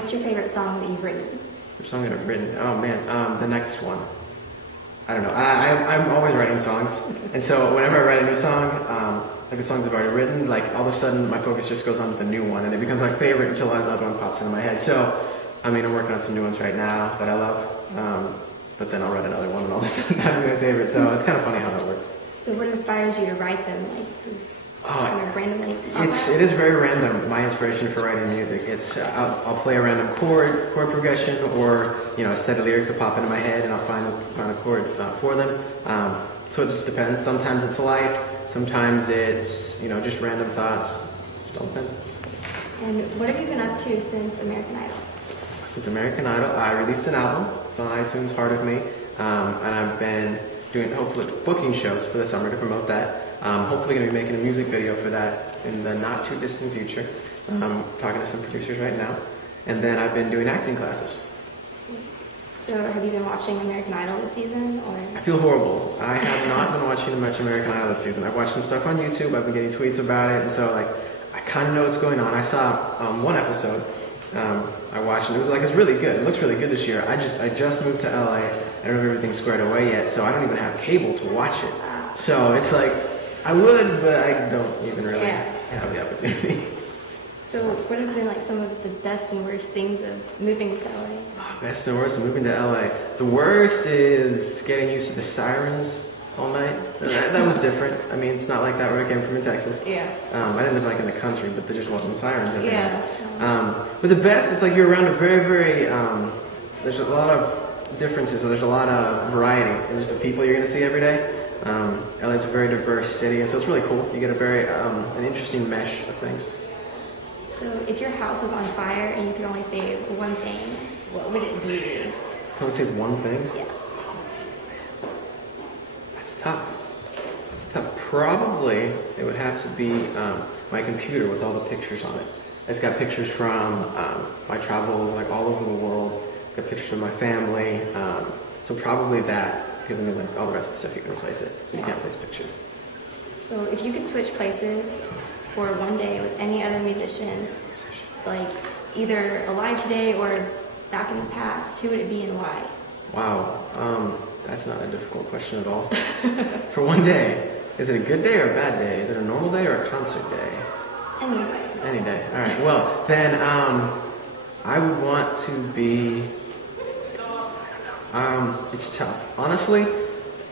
what's your favorite song that you've written? Which song that I've written? Oh man, the next one. I don't know. I'm always writing songs, and so whenever I write a new song, like the songs I've already written, like all of a sudden my focus just goes on to the new one, and it becomes my favorite until another one pops into my head. So, I mean, I'm working on some new ones right now that I love, but then I'll write another one, and all of a sudden that'll be my favorite. So it's kind of funny how that works. So what inspires you to write them? Like just kind of randomly? It is very random. My inspiration for writing music. It's I'll play a random chord progression, or a set of lyrics will pop into my head, and I'll find the chords for them. So it just depends. Sometimes it's life. Sometimes it's just random thoughts. It all depends. And what have you been up to since American Idol? Since American Idol, I released an album. It's on iTunes, Heart of Me, and I've been doing hopefully booking shows for the summer to promote that. Hopefully going to be making a music video for that in the not too distant future. I'm talking to some producers right now. And then I've been doing acting classes. So have you been watching American Idol this season? Or? I feel horrible. I have not been watching much American Idol this season. I've watched some stuff on YouTube. I've been getting tweets about it. And so I kind of know what's going on. I saw one episode. I watched it. It was it's really good. It looks really good this year. I just moved to LA. I don't have everything squared away yet, so I don't even have cable to watch it. So it's I would, but I don't even really have the opportunity. So what have been some of the best and worst things of moving to LA? Best and worst of moving to LA. The worst is getting used to the sirens all night. That was different. I mean, it's not like that where I came from in Texas. Yeah. I didn't live in the country, but there just wasn't sirens every night. Yeah. But the best, it's you're around a very, very, there's a lot of differences, so there's a lot of variety in just the people you're going to see every day. LA is a very diverse city, and so it's really cool. You get a very, an interesting mesh of things. So if your house was on fire and you could only save one thing, what would it be? Can I only save one thing? Yeah. That's tough. That's tough. Probably it would have to be my computer with all the pictures on it. It's got pictures from my travels all over the world. It's got pictures of my family. So probably that, because all the rest of the stuff you can replace it. You can't replace pictures. So if you could switch places for one day with any other musician, either alive today or back in the past, who would it be and why? Wow, that's not a difficult question at all. For one day, is it a good day or a bad day? Is it a normal day or a concert day? Any day. Any day. All right. Well, then I would want to be. It's tough, honestly.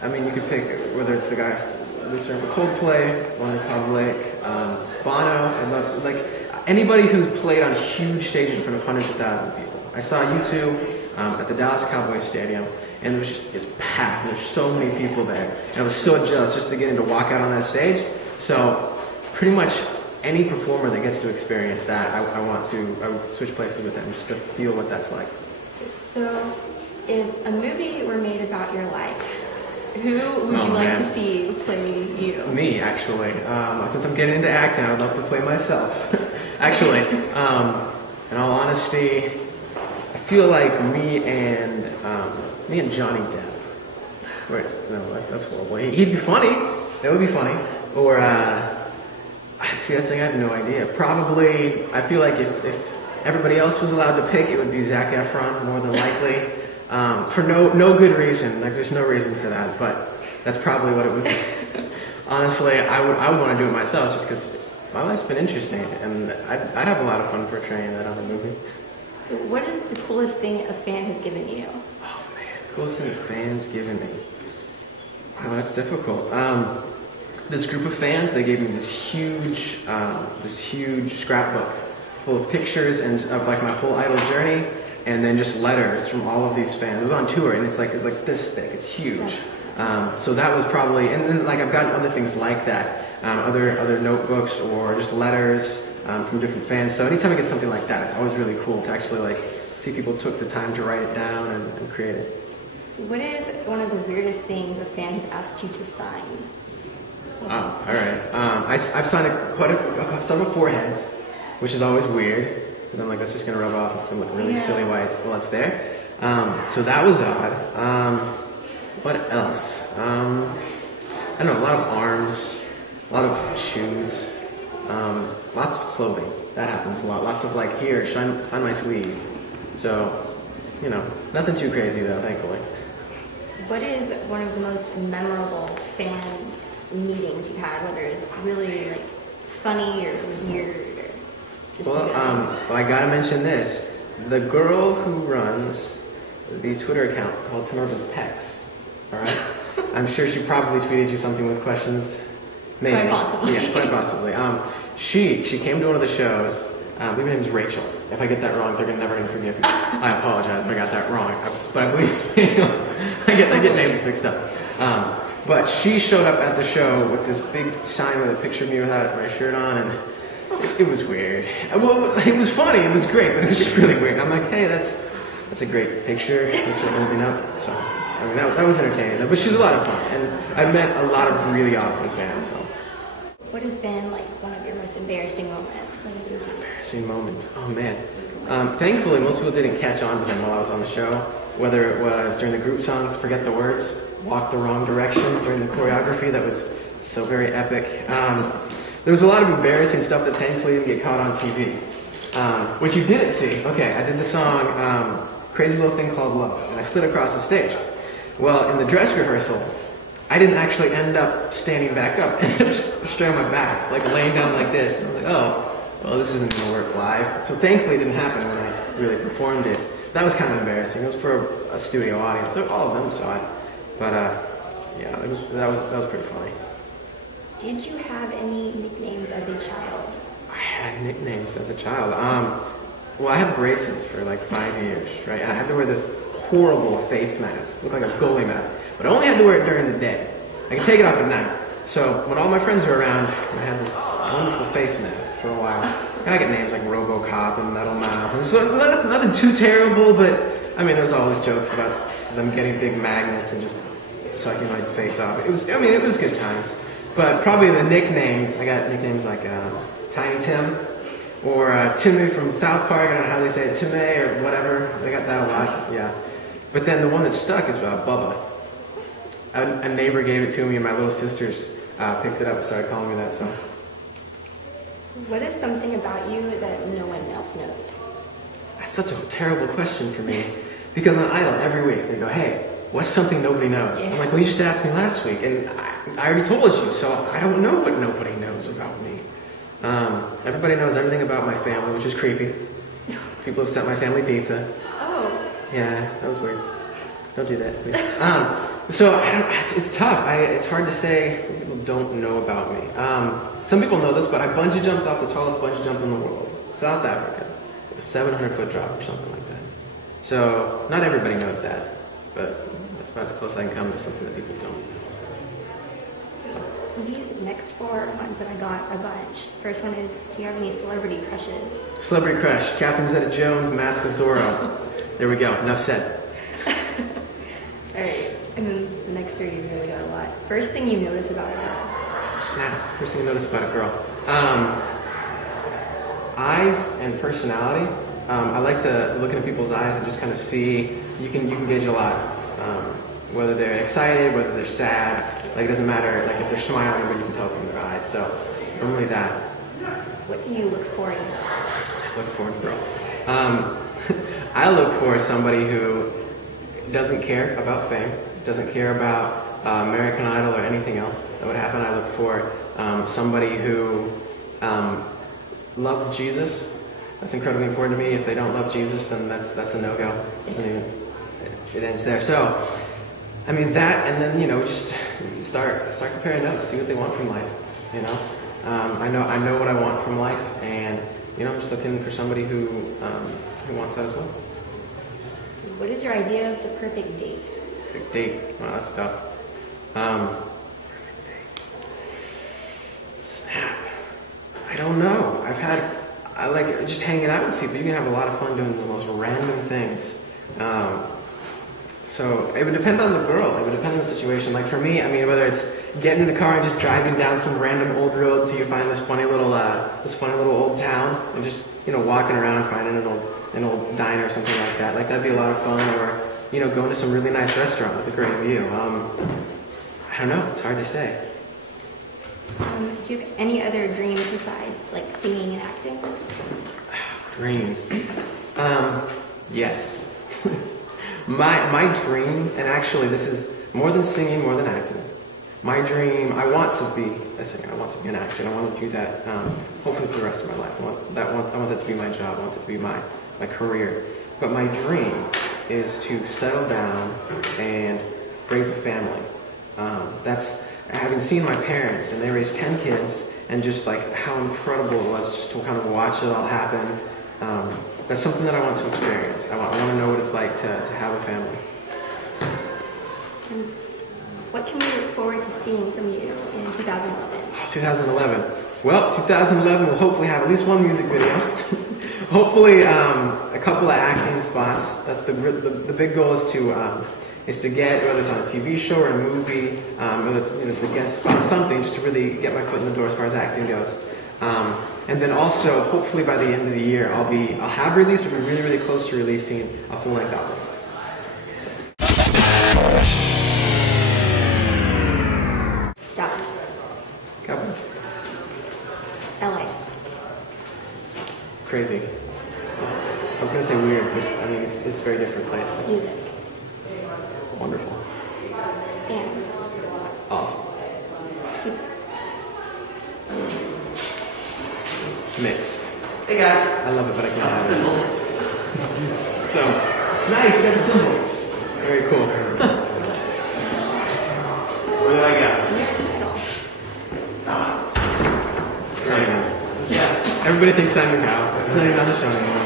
I mean, you could pick whether it's the guy released for Coldplay, One Republic, Bono. I'd love to anybody who's played on huge stages in front of hundreds of thousands of people. I saw U2 at the Dallas Cowboys Stadium, and it's packed. And there's so many people there, and I was so jealous just to get in to walk out on that stage. So, pretty much any performer that gets to experience that, I would switch places with them just to feel what that's like. So, if a movie were made about your life, who would you like to see play you? Me, actually. Since I'm getting into acting, I would love to play myself. Actually, in all honesty, I feel like me and Johnny Depp. Wait, no, that's horrible. He'd be funny. That would be funny. Or, see, that's the thing, I have no idea. Probably, I feel like if everybody else was allowed to pick, it would be Zac Efron, more than likely. For no good reason. There's no reason for that, but that's probably what it would be. Honestly, I would want to do it myself just because my life's been interesting, and I'd have a lot of fun portraying that on the movie. So what is the coolest thing a fan has given you? Oh man, coolest thing a fan's given me. Wow, that's difficult. This group of fans, they gave me this huge scrapbook full of pictures and of my whole Idol journey. And then just letters from all of these fans. It was on tour, and it's this thick. It's huge. So that was probably, and then I've gotten other things like that, other notebooks or just letters from different fans. So anytime I get something like that, it's always really cool to actually see people took the time to write it down and create it. What is one of the weirdest things a fan has asked you to sign? All right. I've signed several foreheads, which is always weird. And I'm that's just going to rub off. It's going to look really silly while it's there. So that was odd. What else? I don't know, a lot of arms, a lot of shoes. Lots of clothing. That happens a lot. Lots of like, here, sign my sleeve. So, you know, nothing too crazy though, thankfully. What is one of the most memorable fan meetings you've had, whether it's really like funny or weird or just well, I gotta mention this. The girl who runs the Twitter account called Tim Urban's Pecs, alright? I'm sure she probably tweeted you something with questions. Maybe. Quite possibly. Yeah, quite possibly. She came to one of the shows. I believe her name is Rachel. If I get that wrong, they're never going to forgive me. I apologize if I got that wrong. But I believe I get names mixed up. But she showed up at the show with this big sign with a picture of me without my shirt on, and it was weird. Well, it was funny. It was great, but it was just really weird. I'm like, hey, that's a great picture. Thanks for holding up. So, I mean, that was entertaining. But she's a lot of fun, and I've met a lot of really awesome fans. So. What has been like one of your most embarrassing moments? Embarrassing moments. Oh man. Thankfully, most people didn't catch on to them while I was on the show. Whether it was during the group songs, Forget the Words, Walk the Wrong Direction, during the choreography that was so very epic. There was a lot of embarrassing stuff that thankfully didn't get caught on TV. Which you didn't see. Okay, I did the song Crazy Little Thing Called Love, and I slid across the stage. Well, in the dress rehearsal, I didn't actually end up standing back up. I ended up straight on my back, like laying down like this. And I was like, oh, well, this isn't going to work live. So thankfully it didn't happen when I really performed it. That was kind of embarrassing. It was for a studio audience. All of them saw it. But yeah, that was pretty funny. Did you have any nicknames as a child? I had nicknames as a child. Well, I had braces for like 5 years, right? And I had to wear this horrible face mask, looked like a goalie mask, but I only had to wear it during the day. I could take it off at night. So when all my friends were around, I had this wonderful face mask for a while. And I get names like RoboCop and Metal Mouth. And so nothing too terrible, but I mean, there was always jokes about them getting big magnets and just sucking my face off. It was good times. But probably the nicknames, I got nicknames like Tiny Tim, or Timmy from South Park. I don't know how they say it, Timmy or whatever. They got that a lot, yeah. But then the one that stuck is Bubba. A neighbor gave it to me, and my little sisters picked it up and started calling me that. So. What is something about you that no one else knows? That's such a terrible question for me, because on Idol every week they go, "Hey, what's something nobody knows?" Yeah. I'm like, "Well, you just asked me last week, and I already told you, so I don't know what nobody knows about me." Everybody knows everything about my family, which is creepy. People have sent my family pizza. Oh. Yeah, that was weird. Don't do that, please. So it's tough. It's hard to say what people don't know about me. Some people know this, but I bungee jumped off the tallest bungee jump in the world, South Africa, a 700-foot drop or something like that. So not everybody knows that, but that's about the closest I can come to something that people don't. These next four ones that I got a bunch. First one is, do you have any celebrity crushes? Celebrity crush, Catherine Zeta-Jones, Mask of Zorro. There we go, enough said. Alright, and then the next three you really got a lot. First thing you notice about a girl? Snap, first thing I notice about a girl. Eyes and personality. I like to look into people's eyes and just kind of see, you can gauge a lot. Whether they're excited, whether they're sad, like it doesn't matter, like if they're smiling, but you can tell from their eyes. So normally that. What do you look for in a girl? Look for in a girl. I look for somebody who doesn't care about fame, doesn't care about American Idol or anything else that would happen. I look for somebody who loves Jesus. That's incredibly important to me. If they don't love Jesus, then that's a no-go. It ends there. So, I mean that, and then just start comparing notes, see what they want from life. I know what I want from life, and I'm just looking for somebody who wants that as well. What is your idea of the perfect date? Perfect date. Wow, that's tough. Perfect date. Snap. I don't know. I like just hanging out with people. You can have a lot of fun doing the most random things. So it would depend on the girl. It would depend on the situation. Like for me, I mean, whether it's getting in a car and just driving down some random old road till you find this funny little old town, and just walking around finding an old diner or something like that. Like that'd be a lot of fun. Or going to some really nice restaurant with a great view. I don't know. It's hard to say. Do you have any other dreams besides like singing and acting? Dreams. Yes. My dream, and actually this is more than singing, more than acting. My dream, I want to be a singer, I want to be an actor, and I want to do that hopefully for the rest of my life. I want that to be my job, I want that to be my career. But my dream is to settle down and raise a family. Having seen my parents, and they raised 10 kids, and just like how incredible it was just to kind of watch it all happen. That's something that I want to experience. I want to know what it's like to have a family. And what can we look forward to seeing from you in 2011? 2011. Well, 2011 will hopefully have at least one music video. Hopefully a couple of acting spots. That's the big goal is to get, whether it's on a TV show or a movie, whether it's just a guest spot, something, just to really get my foot in the door as far as acting goes. And then also, hopefully by the end of the year, I'll have released or be really, really close to releasing a full-length album. Dallas. Cowboys. LA. Crazy. I was gonna say weird, but I mean it's a very different place. Music. Wonderful. Fans. Awesome. Pizza. Mixed. Hey guys. I love it, but I can't have it. Symbols. So, Nice, we got the symbols. very cool. What do I got? Idol. Simon. Yeah. Everybody thinks Simon Cowell. He's not even on the show anymore.